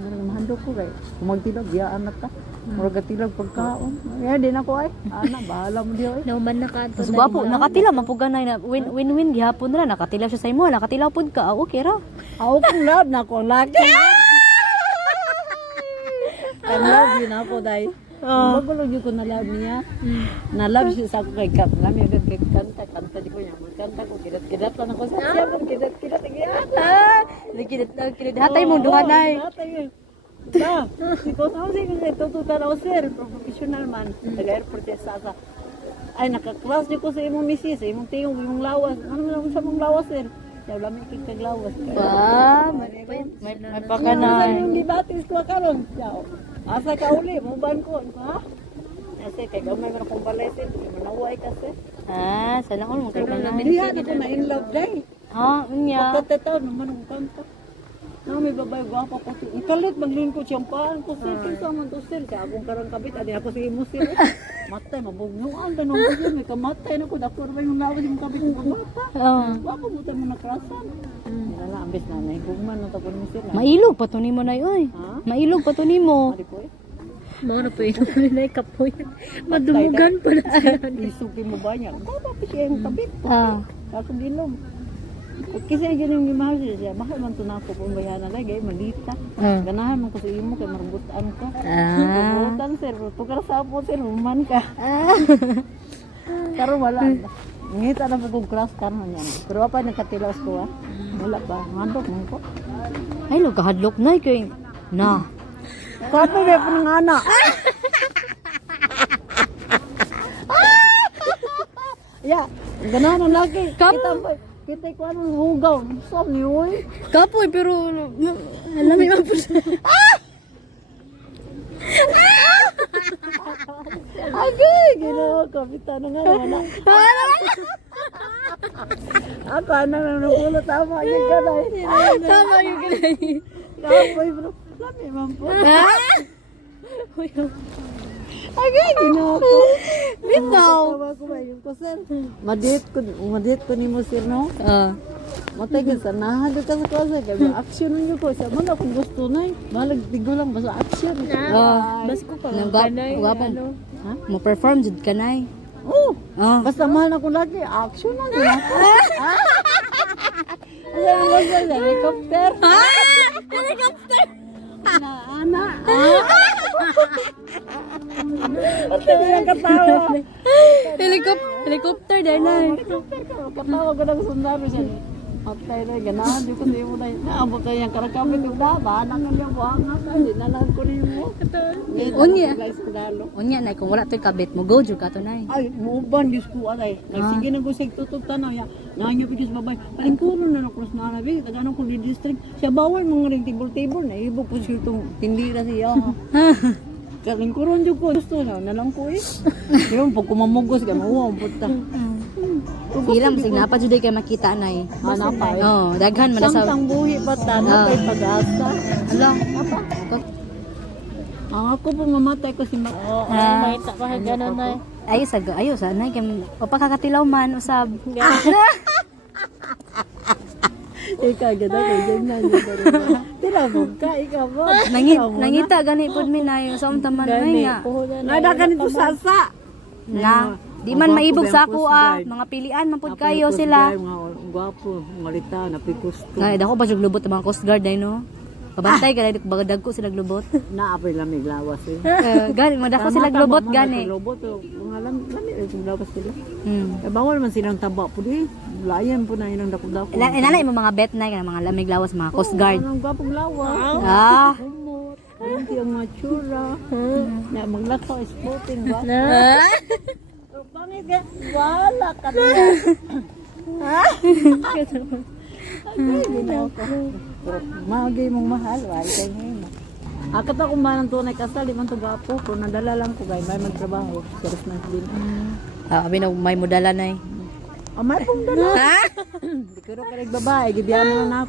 Murag mahandok ko kay magtilag giyaan na ta. Murag tilag pagkaon. Ya din ako ay. Ana bahala mo diyo ay. Nauman na ka to. Mas gwapo, nakatila man pud ganay na win-win gihapon ra, nakatila siya sa imo, nakatila pud ka. Okay ra. Ako kung love na ko lagi. Kan love yun ako dai. Bagulo yun ko na love niya. Na love siya sa ako kay Kap. Lami agad kay kanta di ko niya. Kanta ko kidat lang ako sa siya. Kidat Kilit hatay mo duha nay. Da, si ko sa si tututan ako sir, professional man. Taga-airport siya sa ay naka-class di ko sa imong misis, sa imong tingog, imong lawas. Ano man sa imong lawas sir? Kaya lami kay lawas. Ba, may pakanay. Yung dibatis ko karon. Ciao. Asa ka uli, mo ban ko, ha? Kasi kay gamay man akong balay sir, manaway kasi. Sana all mo kay kanay. Diha na ko na in love day. Ha, unya. Tatataw naman ang kanta. Na may babay gwapo ko. Ikalit maglin ko tiyampan ko sir. Kinsa man to sir. Kaya akong karang kabit. Adi ako sa imo sir. Matay, mabugnuan. Ganun ko yun. May kamatay na ko. Dako na ba yung lawas yung kabit ko mata. Wako mo tayo mo nakrasan. Nila ambis na naigugman na tapon mo sir. Mailog pa to nimo nay oy. Mailog pa to nimo. Adi ko eh. Mao na po yun. Nay kapoy. Madumugan pa na siya. Isuki mo ba niya? Baba pa siya yung kabit. Ako dinom. Kasi yun yung gimahal siya. Mahal man ito na ako kung bayanan lagi. Malita. Ganahan mo ko sa imo kay marambutan ko. Marambutan sir. Tukar sa po sir. Human ka. Pero wala. Ngita na po kong class ka naman yan. Pero apa nagkatilaos ko wala ba? Handok mo ko. Ay, lo kahadlok nay kay na. Kapo ba po ng anak? Ya, ganahan ang lagi. Kita ko anong hugaw. Saan ni uy? Kapoy pero alam mo po. Agay, ginawa kapitan nga wala. Ako ano na nakulo tama yung kanay. Tama yung ganay. Kapoy bro. Lami man po. Agay, ginawa ko. Bitaw. Tawa ko ba yung ko sir. Madate ko ni mo sir no? Matay ka sa nahado ka sa klase. Kaya action nyo ko. Sa mga kung gusto na eh. Malagtigo lang basta action. Bas ko pa Nang kanay. gwapo. Mo perform jud kanay. Oh, basta mahal ako lagi. Action na din ako. Alam mo sa helicopter? Helicopter. Ana. At yung katawa. Helicopter din ay. Helicopter ka. Patawa ko ng sundalo siya. Patay na, ganahan. Di ko sa iyo na yun. Naabot na yung karakapit yung daba. Anak yung buhanga ka. Di nalang ko rin mo. Unya. Sundalo. Unya nay kung wala toy kabit mo go jud ka to nay. Ay, muban, Diyos ko, alay. Nagsige na ko sa tutog tanaw, ya. Nanyo pa Diyos babay. Palingkulo na nakros na nabi. Taganong ko di district. Siya bawal mga ring table-table na. Ibog ko siya itong tindira siya. Kalingkuron dyan ko. Gusto na, nalang ko eh. Yung pag kumamugos ka, mauwa, puta. Sila masig napa jud kay makita nay. Hanapay. Oh, daghan man sa. Samtang buhi pa tanapay pag-asa. Ala. Ako po mamatay ko si Ma. May tapah ganon nay. Ayo sa nay kay papakakatilaw man usab. Ikaw ganda ko dyan na. Tinabog ka, ikaw mo. Nangita gani pud mi nay sa taman nay nga. Nada ka nito sasa. Na di man maibog sa ako mga pilian man pud kayo sila. Mga gwapo, malita, napikusto. Ngay dako ba jud lubot mga coast guard ay no. Kabantay ka dito bagadag ko sila lubot. Naapay lamig lawas eh. Gani madako sila lubot gani. Lubot, mga lamig lawas sila. Bawal man silang taba po di. Layan po na yun ang dako-dako. Inanay mo mga bet na mga lamig lawas mga coast guard. Ang gwapong lawas. Humot. Hindi ang matura. Na maglakaw sporting ba? Pangit ka. Wala ka na. Ha? Magay mong mahal. Wala kayo ngayon. Akat ako man ng tunay kasal. Di man ito gwapo. Kung nadala lang ko guys. May magtrabaho. Christmas din. Abi na may modala nay. May pong dala. Di ko rin ka nagbabae. Gibiyan na ako.